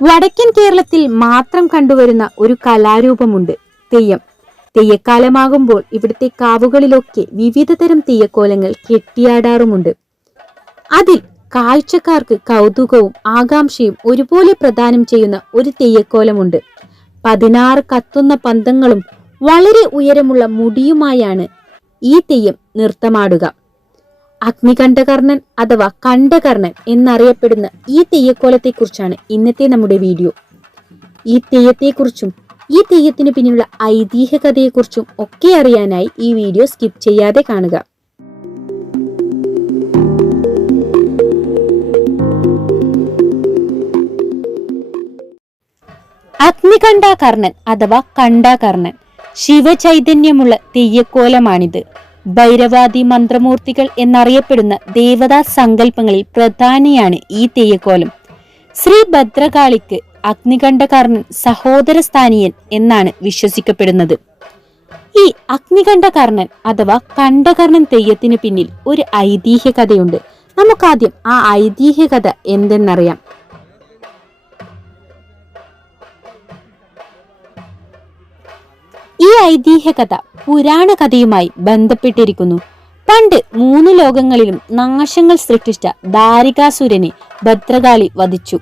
വടക്കൻ കേരളത്തിൽ മാത്രം കണ്ടുവരുന്ന ഒരു കലാരൂപമുണ്ട്, തെയ്യം. തെയ്യക്കാലമാകുമ്പോൾ ഇവിടുത്തെ കാവുകളിലൊക്കെ വിവിധ തരം തെയ്യക്കോലങ്ങൾ കെട്ടിയാടാറുമുണ്ട്. അതിൽ കാഴ്ചക്കാർക്ക് കൗതുകവും ആകാംക്ഷയും ഒരുപോലെ പ്രദാനം ചെയ്യുന്ന ഒരു തെയ്യക്കോലമുണ്ട്. 16 കത്തുന്ന പന്തങ്ങളും വളരെ ഉയരമുള്ള മുടിയുമായാണ് ഈ തെയ്യം നൃത്തമാടുക. അഗ്നികണ്ഠകർണൻ അഥവാ കണ്ഠകർണൻ എന്നറിയപ്പെടുന്ന ഈ തെയ്യക്കോലത്തെക്കുറിച്ചാണ് ഇന്നത്തെ നമ്മുടെ വീഡിയോ. ഈ തെയ്യത്തെക്കുറിച്ചും ഈ തെയ്യത്തിന് പിന്നിലുള്ള ഐതിഹ്യകഥയെക്കുറിച്ചും ഒക്കെ അറിയാനായി ഈ വീഡിയോ സ്കിപ്പ് ചെയ്യാതെ കാണുക. അഗ്നികണ്ഠകർണൻ അഥവാ കണ്ഠകർണൻ ശിവചൈതന്യമുള്ള തെയ്യക്കോലമാണിത്. ഭൈരവാദി മന്ത്രമൂർത്തികൾ എന്നറിയപ്പെടുന്ന ദേവതാ സങ്കല്പങ്ങളിൽ പ്രധാനിയാണ് ഈ തെയ്യക്കോലം. ശ്രീ ഭദ്രകാളിക്ക് അഗ്നികണ്ഠകർണൻ സഹോദരസ്ഥാനീയൻ എന്നാണ് വിശ്വസിക്കപ്പെടുന്നത്. ഈ അഗ്നികണ്ഠകർണൻ അഥവാ കണ്ഠകർണൻ തെയ്യത്തിന് പിന്നിൽ ഒരു ഐതിഹ്യകഥയുണ്ട്. നമുക്കാദ്യം ആ ഐതിഹ്യകഥ എന്തെന്നറിയാം. ഈ ഐതിഹ്യകഥ പുരാണ കഥയുമായി ബന്ധപ്പെട്ടിരിക്കുന്നു. പണ്ട് 3 ലോകങ്ങളിലും നാശങ്ങൾ സൃഷ്ടിച്ച ദാരികാസുരനെ ഭദ്രകാളി വധിച്ചു.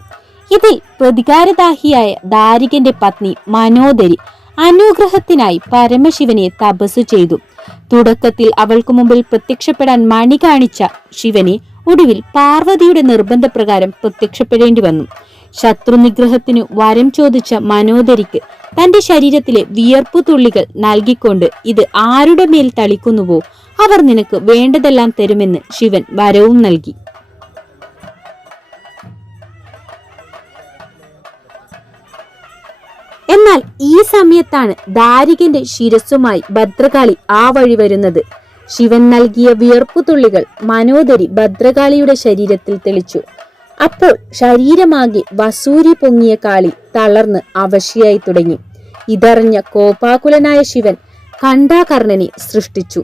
ഇതിൽ പ്രതികാരദാഹിയായ ദാരികന്റെ പത്നി മനോദരി അനുഗ്രഹത്തിനായി പരമശിവനെ തപസ്സു ചെയ്തു. തുടക്കത്തിൽ അവൾക്കു മുമ്പിൽ പ്രത്യക്ഷപ്പെടാൻ മണി കാണിച്ച ശിവനെ ഒടുവിൽ പാർവതിയുടെ നിർബന്ധപ്രകാരം പ്രത്യക്ഷപ്പെടേണ്ടി വന്നു. ശത്രുനിഗ്രഹത്തിനു വരം ചോദിച്ച മനോദരിക്ക് തന്റെ ശരീരത്തിലെ വിയർപ്പു തുള്ളികൾ നൽകിക്കൊണ്ട് ഇത് ആരുടെ മേൽ തളിക്കുന്നുവോ അവർ നിനക്ക് വേണ്ടതെല്ലാം തരുമെന്ന് ശിവൻ വരവും നൽകി. എന്നാൽ ഈ സമയത്താണ് ദാരികന്റെ ശിരസ്സുമായി ഭദ്രകാളി ആ വഴി വരുന്നത്. ശിവൻ നൽകിയ വിയർപ്പു തുള്ളികൾ മനോദരി ഭദ്രകാളിയുടെ ശരീരത്തിൽ തെളിച്ചു. അപ്പോൾ ശരീരമാകെ വസൂരി പൊങ്ങിയ കാളി തളർന്ന് അവശയായി തുടങ്ങി. ഇതറിഞ്ഞ കോപാകുലനായ ശിവൻ കണ്ഠകർണനെ സൃഷ്ടിച്ചു.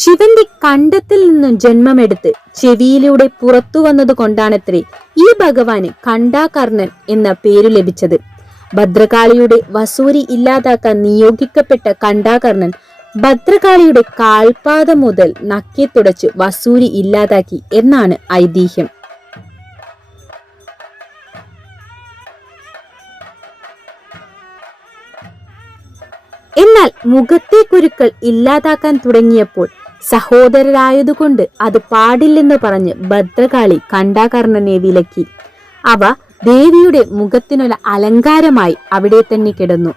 ശിവന്റെ കണ്ഠത്തിൽ നിന്നും ജന്മമെടുത്ത് ചെവിയിലൂടെ പുറത്തു വന്നത് കൊണ്ടാണത്രേ ഈ ഭഗവാന് കണ്ഠകർണൻ എന്ന പേരു ലഭിച്ചത്. ഭദ്രകാളിയുടെ വസൂരി ഇല്ലാതാക്കാൻ നിയോഗിക്കപ്പെട്ട കണ്ഠകർണൻ ഭദ്രകാളിയുടെ കാൽപാദം മുതൽ നക്കി തുടച്ച് വസൂരി ഇല്ലാതാക്കി എന്നാണ് ഐതിഹ്യം. എന്നാൽ മുഖത്തെ കുരുക്കൾ ഇല്ലാതാക്കാൻ തുടങ്ങിയപ്പോൾ സഹോദരരായതുകൊണ്ട് അത് പാടില്ലെന്ന് പറഞ്ഞ് ഭദ്രകാളി കണ്ഠകർണനെ വിലക്കി. അവ ദേവിയുടെ മുഖത്തിനൊരു അലങ്കാരമായി അവിടെ തന്നെ കിടന്നു.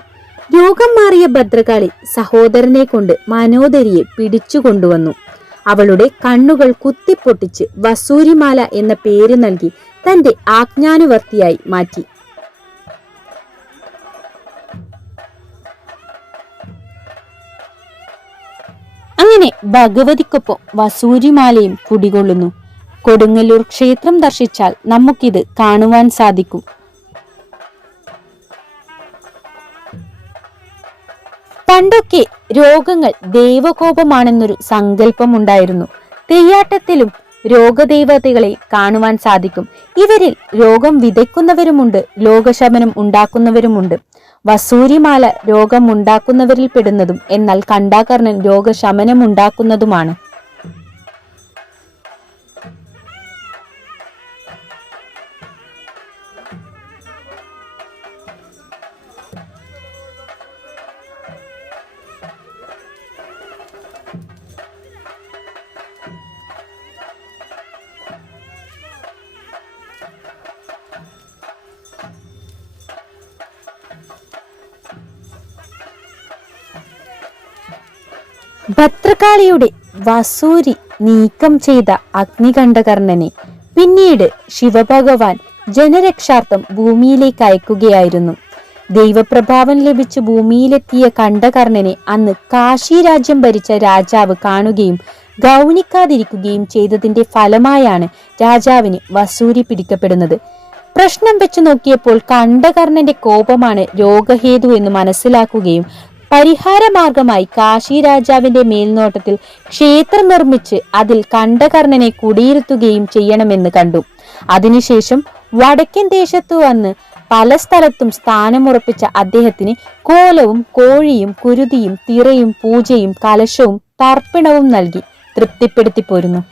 രോഗം മാറിയ ഭദ്രകാളി സഹോദരനെ കൊണ്ട് മനോദരിയെ പിടിച്ചു കൊണ്ടുവന്നു. അവളുടെ കണ്ണുകൾ കുത്തിപ്പൊട്ടിച്ച് വസൂരിമാല എന്ന പേര് നൽകി തന്റെ ആജ്ഞാനുവർത്തിയായി മാറ്റി. അങ്ങനെ ഭഗവതിക്കൊപ്പം വസൂരിമാലയും കുടികൊള്ളുന്നു. കൊടുങ്ങല്ലൂർ ക്ഷേത്രം ദർശിച്ചാൽ നമുക്കിത് കാണുവാൻ സാധിക്കും. പണ്ടൊക്കെ രോഗങ്ങൾ ദൈവകോപമാണെന്നൊരു സങ്കല്പമുണ്ടായിരുന്നു. തെയ്യാട്ടത്തിലും രോഗദേവതകളെ കാണുവാൻ സാധിക്കും. ഇവരിൽ രോഗം വിതയ്ക്കുന്നവരുമുണ്ട്, രോഗശമനം ഉണ്ടാക്കുന്നവരുമുണ്ട്. വസൂരിമാല രോഗം ഉണ്ടാക്കുന്നവരിൽ പെടുന്നതും എന്നാൽ കണ്ഠകർണൻ രോഗശമനം ഉണ്ടാക്കുന്നതുമാണ്. ഭദ്രകാളിയുടെ വസൂരി നീക്കം ചെയ്ത അഗ്നികണ്ഠകർണനെ പിന്നീട് ശിവഭഗവാൻ ജനരക്ഷാർത്ഥം ഭൂമിയിലേക്ക് അയക്കുകയായിരുന്നു. ദൈവപ്രഭാവം ലഭിച്ച് ഭൂമിയിലെത്തിയ കണ്ഠകർണനെ അന്ന് കാശി രാജ്യം ഭരിച്ച രാജാവ് കാണുകയും ഗൗനിക്കാതിരിക്കുകയും ചെയ്തതിന്റെ ഫലമായാണ് രാജാവിന് വസൂരി പിടിക്കപ്പെടുന്നത്. പ്രശ്നം വെച്ചു നോക്കിയപ്പോൾ കണ്ഠകർണന്റെ കോപമാണ് രോഗഹേതു എന്ന് മനസ്സിലാക്കുകയും പരിഹാരമാർഗമായി കാശി രാജാവിന്റെ മേൽനോട്ടത്തിൽ ക്ഷേത്രം നിർമ്മിച്ച് അതിൽ കണ്ഠകർണനെ കുടിയിരുത്തുകയും ചെയ്യണമെന്ന് കണ്ടു. അതിനുശേഷം വടക്കൻ ദേശത്തു വന്ന് പല സ്ഥലത്തും സ്ഥാനമുറപ്പിച്ച അദ്ദേഹത്തിന് കോലവും കോഴിയും കുരുതിയും തിറയും പൂജയും കലശവും തർപ്പണവും നൽകി തൃപ്തിപ്പെടുത്തി പോരുന്നു.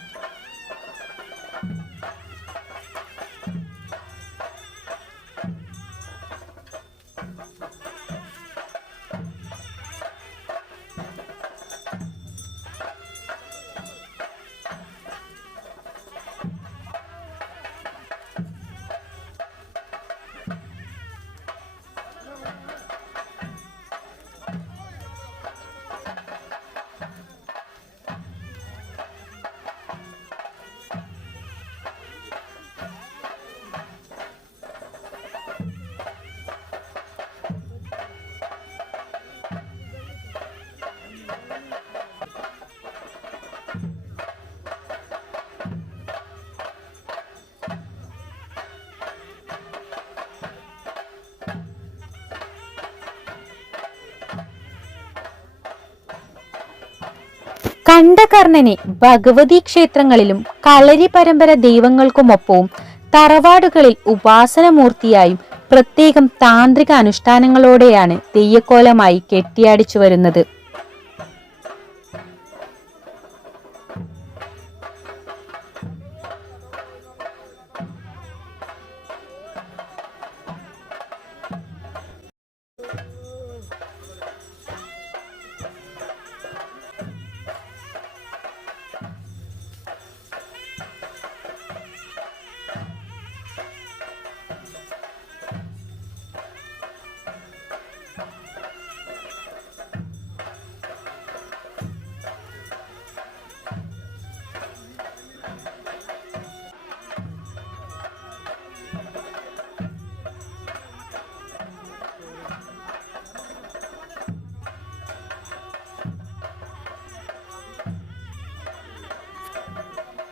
കണ്ഠകർണനെ ഭഗവതി ക്ഷേത്രങ്ങളിലും കളരി പരമ്പര ദൈവങ്ങൾക്കുമൊപ്പവും തറവാടുകളിൽ ഉപാസനമൂർത്തിയായും പ്രത്യേകം താന്ത്രിക അനുഷ്ഠാനങ്ങളോടെയാണ് തെയ്യക്കോലമായി കെട്ടിയാടിച്ചു വരുന്നത്.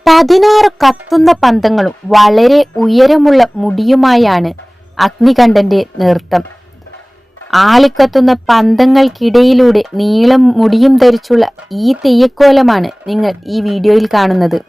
പതിനാറ് കത്തുന്ന പന്തങ്ങളും വളരെ ഉയരമുള്ള മുടിയുമായാണ് അഗ്നികണ്ഠന്റെ നൃത്തം. ആളിക്കത്തുന്ന പന്തങ്ങൾക്കിടയിലൂടെ നീളം മുടിയും ധരിച്ചുള്ള ഈ തെയ്യക്കോലമാണ് നിങ്ങൾ ഈ വീഡിയോയിൽ കാണുന്നത്.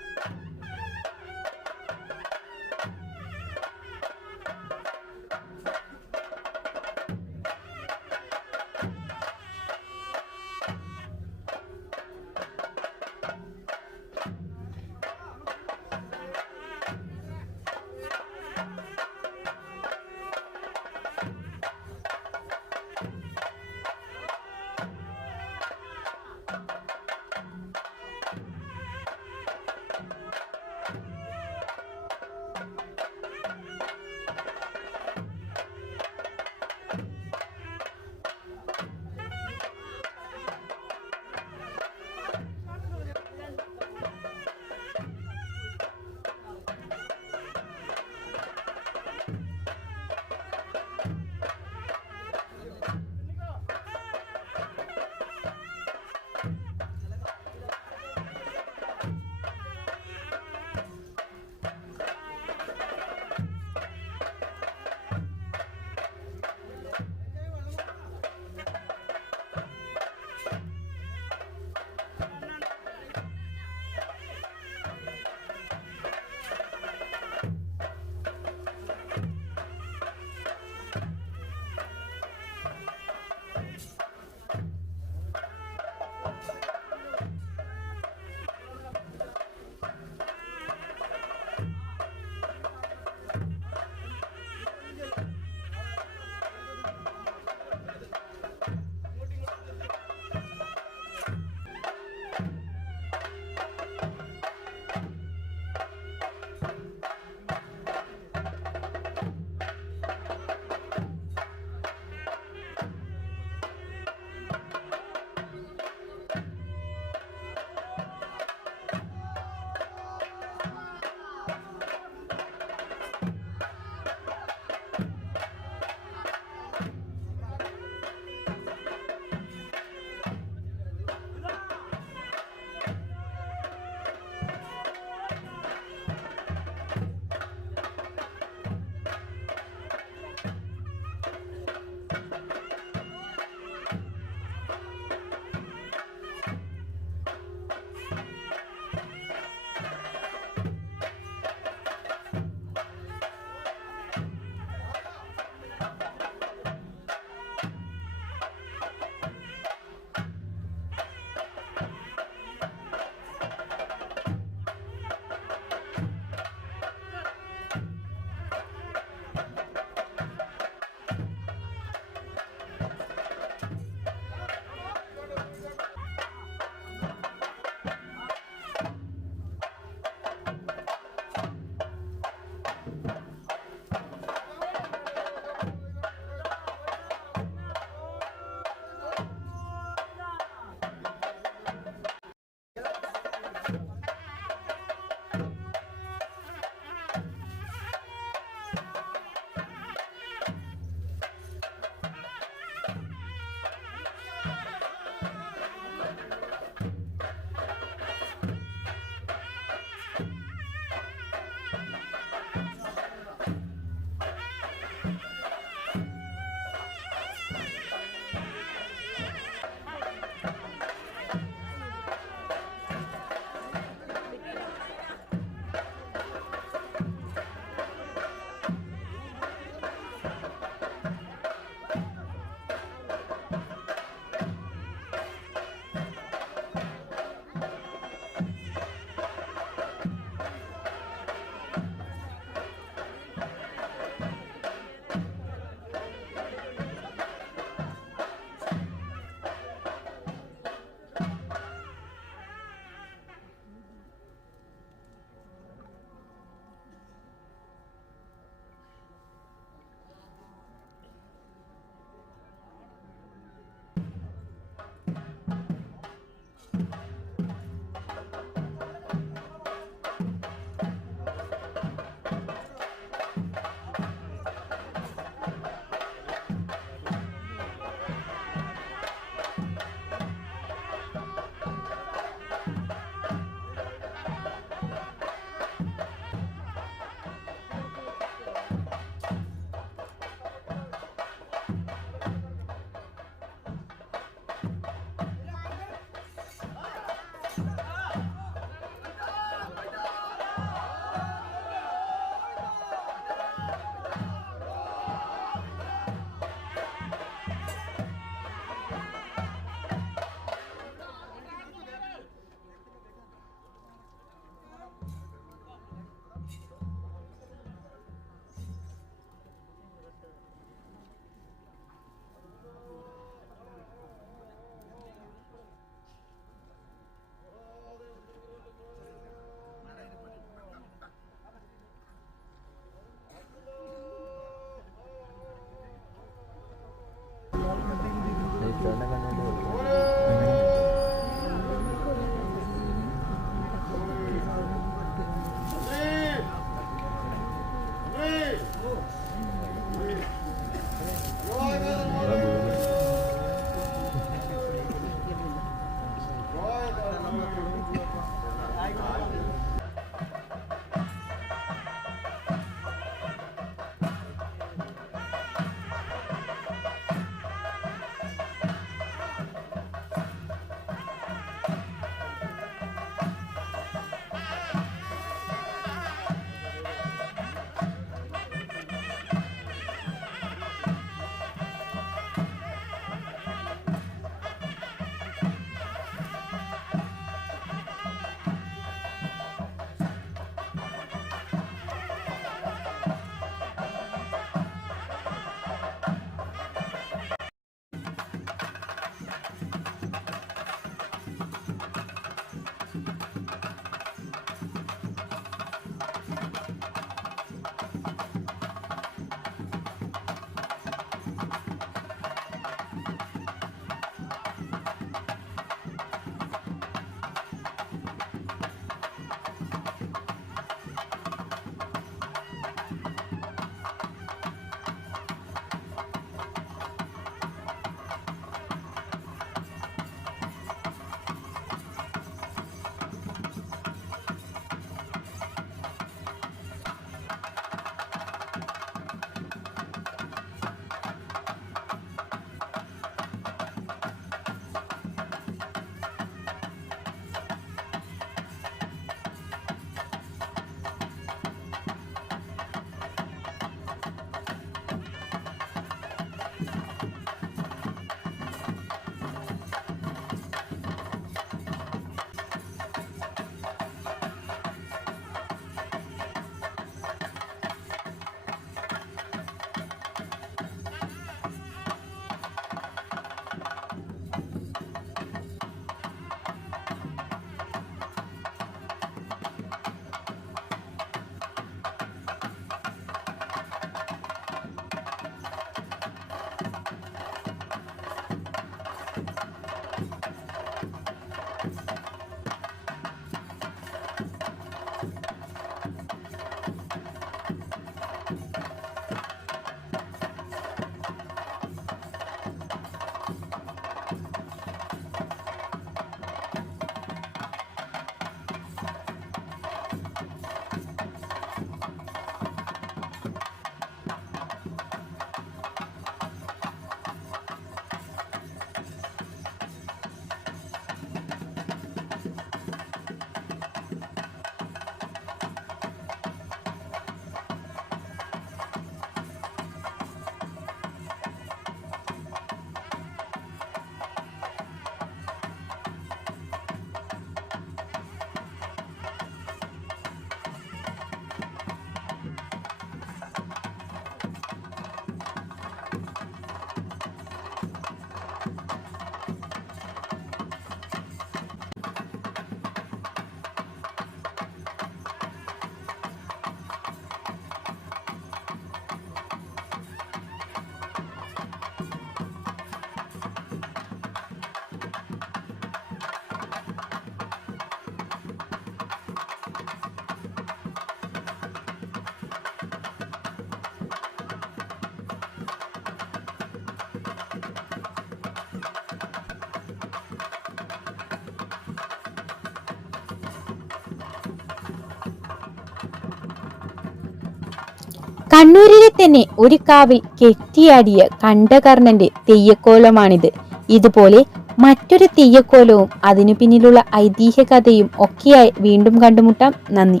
കണ്ണൂരിലെ തന്നെ ഒരു കാവിൽ കെട്ടിയാടിയ കണ്ഠകർണന്റെ തെയ്യക്കോലമാണിത്. ഇതുപോലെ മറ്റൊരു തെയ്യക്കോലവും അതിനു പിന്നിലുള്ള ഐതിഹ്യ കഥയും ഒക്കെയായി വീണ്ടും കണ്ടുമുട്ടാം. നന്ദി.